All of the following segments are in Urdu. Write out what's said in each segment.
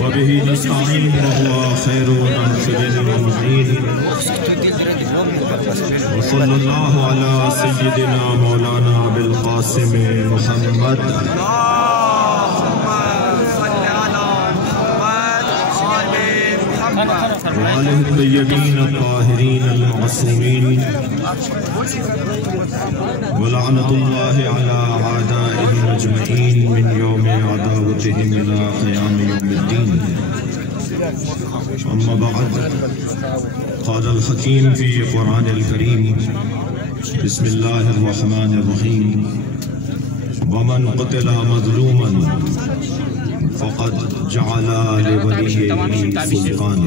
وبه نستعين وهو خير ناصر ومعين وصلى الله على سيدنا مولانا بالقاسم محمد وآله الطيبين الطاهرين المعصومين ولعنة الله على أعدائهم أجمعين من يوم عداوتهم إلى قيام يوم الدين. أما بعد، قال الحكيم في القرآن الكريم: بسم الله الرحمن الرحيم. ومن قتل مظلوما فقد جعل لوليه سلطانا.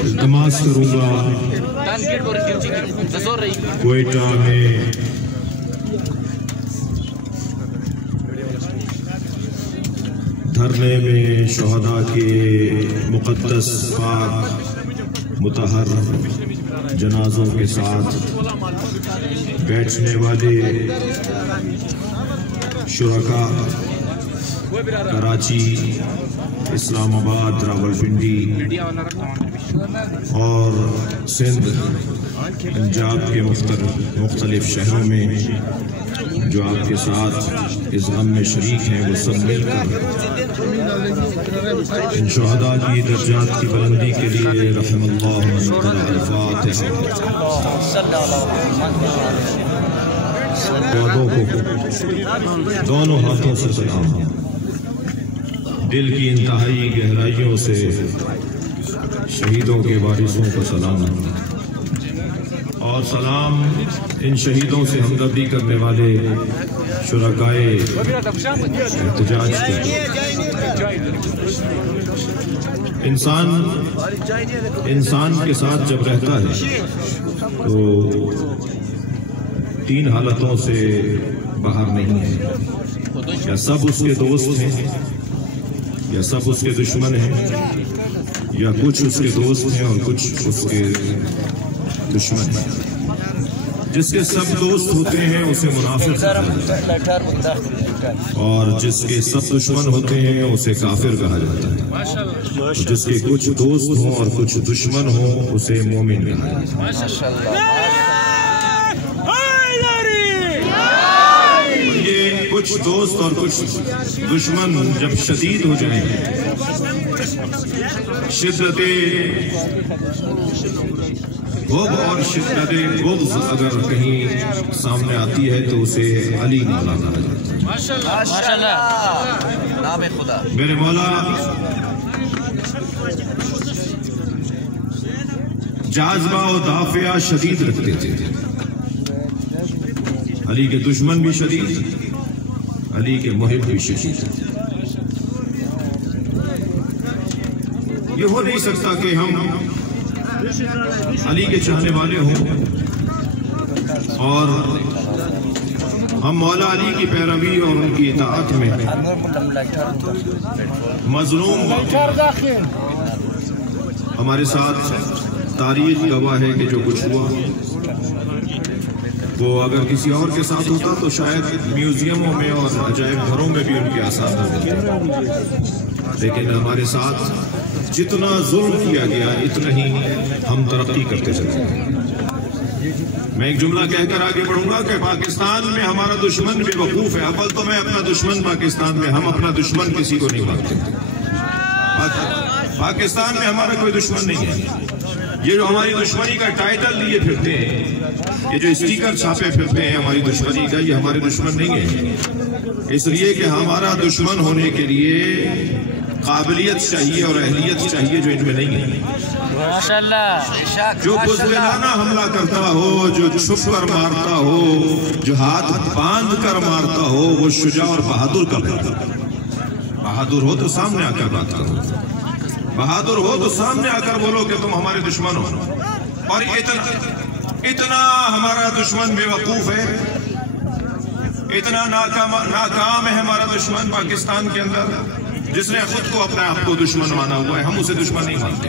التماس کروں گا کوئٹہ میں دھرنے میں شہداء کے مقدس پاک مطہر جنازوں کے ساتھ بیٹھنے والے شرکاء کراچی، اسلام آباد، راولپنڈی اور سندھ، پنجاب کے مختلف شہروں میں جو آپ کے ساتھ اس غم میں شریک ہیں، وہ سب مل کر ان شہداء کی درجات کی بلندی کے لیے رحم اللہ من قرأ الفاتحہ دونوں ہاتھوں سے سلام، دل کی انتہائی گہرائیوں سے شہیدوں کے وارثوں کو سلام، اور سلام ان شہیدوں سے ہمدردی کرنے والے شرکائے احتجاج کو۔ انسان کے ساتھ جب رہتا ہے تو تین حالتوں سے باہر نہیں ہے، یا سب اس کے دوست ہیں، یا سب اس کے دشمن ہیں، یا کچھ اس کے دوست ہیں اور کچھ اس کے دشمن ہیں۔ جس کے سب دوست ہوتے ہیں اسے منافق کہا جاتا ہے، اور جس کے سب دشمن ہوتے ہیں اسے کافر کہا جاتا ہے، جس کے کچھ دوست ہوں اور کچھ دشمن ہوں اسے مومن کہا جاتا ہے۔ کچھ دوست اور کچھ دشمن جب شدید ہو جائیں، شدت حب اور شدت بغض اگر کہیں سامنے آتی ہے تو اسے علی مولا کہا جاتا ہے۔ میرے مولا جاذبہ و دافعہ شدید رکھتے تھے، علی کے دشمن بھی شدید، علی کے محب بھی شدید۔ یہ ہو نہیں سکتا کہ ہم علی کے چاہنے والے ہوں اور ہم مولا علی کی پیروی اور ان کی اطاعت میں مظلوم۔ ہمارے ساتھ تاریخ گواہ ہے کہ جو کچھ ہوا وہ اگر کسی اور کے ساتھ ہوتا تو شاید میوزیموں میں اور عجائب گھروں میں بھی ان کے آثار ہوتے، لیکن ہمارے ساتھ جتنا ظلم کیا گیا اتنا ہی ہم ترقی کرتے چلے۔ میں ایک جملہ کہہ کر آگے بڑھوں گا کہ پاکستان میں ہمارا دشمن بے وقوف ہے۔ اول تو میں اپنا دشمن پاکستان میں، ہم اپنا دشمن کسی کو نہیں مانتے۔ پاکستان میں ہمارا کوئی دشمن نہیں ہے۔ یہ جو ہماری دشمنی کا ٹائٹل لیے پھرتے ہیں، یہ جو اسٹیکر چھاپے پھرتے ہیں ہماری دشمنی کا، یہ ہمارے دشمن نہیں ہے، اس لیے کہ ہمارا دشمن ہونے کے لیے قابلیت چاہیے اور اہلیت چاہیے جو ان میں نہیں ہے۔ جو بزدلانہ حملہ کرتا ہو، جو چھپ کر مارتا ہو، جو ہاتھ باندھ کر مارتا ہو، وہ شجاع اور بہادر کا بات۔ بہادر ہو تو سامنے آ کر بات کرو، بہادر ہو تو سامنے آ کر بولو کہ تم ہمارے دشمن ہو۔ اور اتنا ہمارا دشمن بے وقوف ہے، اتنا ناکام ہے ہمارا دشمن پاکستان کے اندر، جس نے خود کو اپنے آپ کو دشمن مانا ہوا ہے۔ ہم اسے دشمن نہیں مانتے۔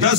10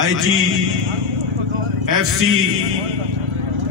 IG FC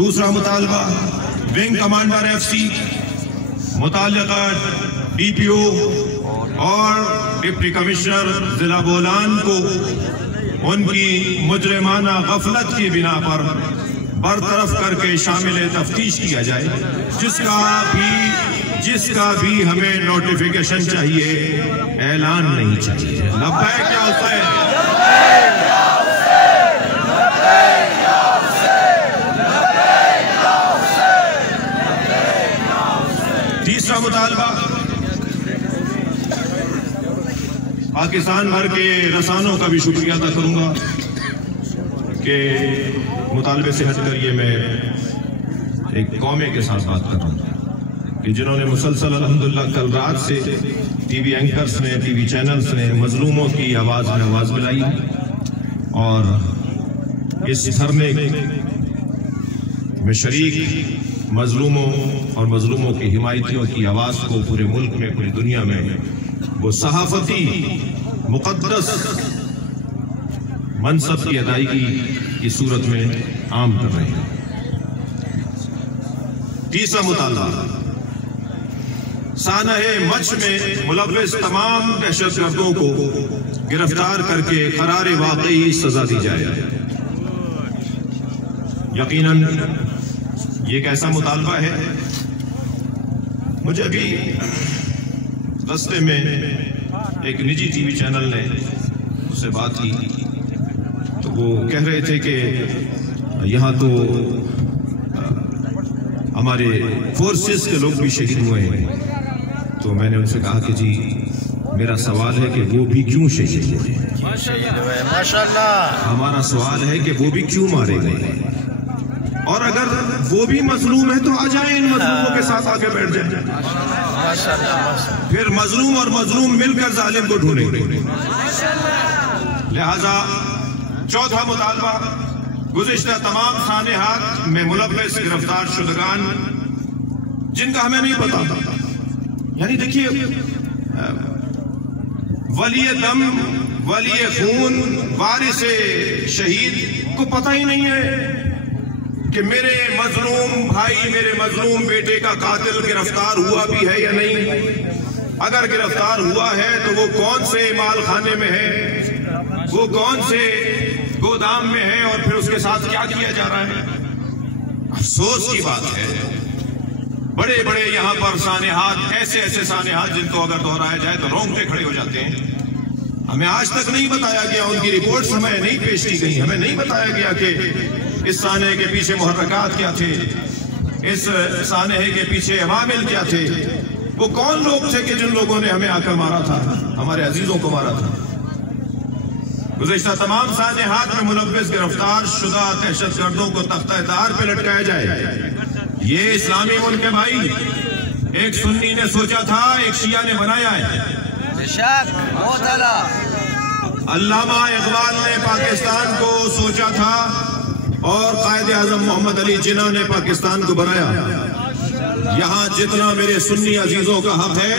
دوسرا مطالبہ ونگ کمانڈر FC متعلقہ DPO اور ڈپٹی کمشنر ضلع بولان کو ان کی مجرمانہ غفلت کی بنا پر برطرف کر کے شامل تفتیش کیا جائے، جس کا بھی ہمیں نوٹیفیکیشن چاہیے، اعلان نہیں چاہیے۔ لبیک یا حسین، تیسرا مطالبہ پاکستان بھر کے رسانوں کا بھی شکریہ ادا کروں گا کہ مطالبے سے ہٹ کر یہ میں ایک قومے کے ساتھ بات کر رہا ہوں کہ جنہوں نے مسلسل الحمدللہ کل رات سے ٹی وی اینکرز نے، ٹی وی چینلز نے مظلوموں کی آواز میں آواز ملائی اور اس دھرنے میں شریک مظلوموں اور مظلوموں کی حمایتیوں کی آواز کو پورے ملک میں، پوری دنیا میں وہ صحافتی مقدس منصب کی ادائیگی کی صورت میں عام کر رہے ہیں۔ تیسرا مطالبہ سانحہ مچھ میں ملوث تمام دہشت گردوں کو گرفتار کر کے قرار واقعی سزا دی جائے۔ یقیناً یہ ایک ایسا مطالبہ ہے، مجھے ابھی رستے میں ایک نجی ٹی وی چینل نے اس سے بات کی تو وہ کہہ رہے تھے کہ یہاں تو ہمارے فورسز کے لوگ بھی شہید ہوئے ہیں، تو میں نے ان سے کہا کہ جی میرا سوال ہے کہ وہ بھی کیوں شہید ہوئے ہیں؟ ہمارا سوال ہے کہ وہ بھی کیوں مارے گئے ہیں؟ اور اگر وہ بھی مظلوم ہے تو آ جائیں ان مظلوموں کے ساتھ آگے بیٹھ جائیں، پھر مظلوم اور مظلوم مل کر ظالم کو ڈھونڈیں گے۔ لہذا چوتھا مطالبہ گزشتہ تمام سانحات میں ملوث گرفتار شدگان جن کا ہمیں نہیں پتا تھا، یعنی دیکھیے ولی دم، ولی خون، وارث شہید کو پتہ ہی نہیں ہے کہ میرے مظلوم بھائی، میرے مظلوم بیٹے کا قاتل گرفتار ہوا بھی ہے یا نہیں، اگر گرفتار ہوا ہے تو وہ کون سے مال خانے میں ہے، وہ کون سے گودام میں ہے، اور پھر اس کے ساتھ کیا کیا جا رہا ہے۔ افسوس کی بات ہے بڑے بڑے یہاں پر سانحات، ایسے سانحات جن کو اگر دہرایا جائے تو رونگٹے کھڑے ہو جاتے ہیں۔ ہمیں آج تک نہیں بتایا گیا، ان کی رپورٹس ہمیں نہیں پیش کی گئی، ہمیں نہیں بتایا گیا کہ اس سانحے کے پیچھے محرکات کیا تھے، اس سانحے کے پیچھے عوامل کیا تھے، وہ کون لوگ تھے کہ جن لوگوں نے ہمیں آ کر مارا تھا، ہمارے عزیزوں کو مارا تھا۔ گزشتہ تمام سانحات میں ملوث گرفتار شدہ دہشت گردوں کو تختہ دار پہ لٹکایا جائے۔ یہ اسلامی ملک ہے بھائی، ایک سنی نے سوچا تھا، ایک شیعہ نے بنایا ہے۔ علامہ اقبال نے پاکستان کو سوچا تھا اور قائد اعظم محمد علی جناح نے پاکستان کو بنایا۔ یہاں جتنا میرے سنی عزیزوں کا حق ہے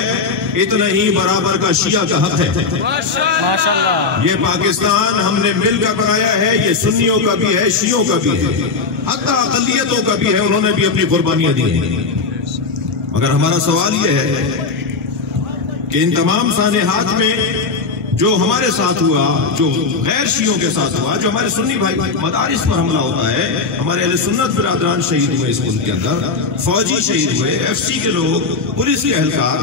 اتنا ہی برابر کا شیعہ کا حق ہے۔ یہ پاکستان ہم نے مل کر بنایا ہے، یہ سنیوں کا بھی ہے، شیعوں کا بھی ہے، حتی اقلیتوں کا بھی ہے، انہوں نے بھی اپنی قربانیاں دی ہیں۔ مگر ہمارا سوال یہ ہے کہ ان تمام سانحات میں جو ہمارے ساتھ ہوا، جو غیر شیعوں کے ساتھ ہوا، جو ہمارے سنی بھائی مدارس پر حملہ ہوتا ہے، ہمارے اہل سنت برادران شہید ہوئے اس ملک کے اندر، فوجی شہید ہوئے، FC کے لوگ، پولیس کے اہلکار،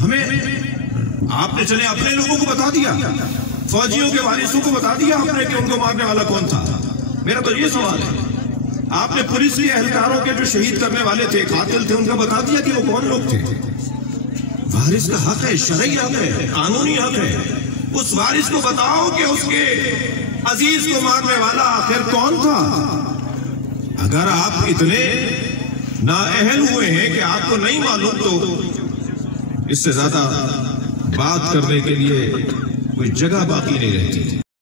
ہمیں آپ نے چلے اپنے لوگوں کو بتا دیا، فوجیوں کے وارثوں کو بتا دیا آپ نے کہ ان کو مارنے والا کون تھا؟ میرا تو یہ سوال ہے۔ آپ نے پولیس کے اہلکاروں کے جو شہید کرنے والے تھے، قاتل تھے، ان کا بتا دیا کہ وہ کون لوگ تھے؟ وارث کا حق ہے، شرعی حق ہے، قانونی حق ہے، اس وارث کو بتاؤ کہ اس کے عزیز کو مارنے والا آخر کون تھا۔ اگر آپ اتنے نااہل ہوئے ہیں کہ آپ کو نہیں معلوم تو اس سے زیادہ بات کرنے کے لیے کوئی جگہ باقی نہیں رہتی۔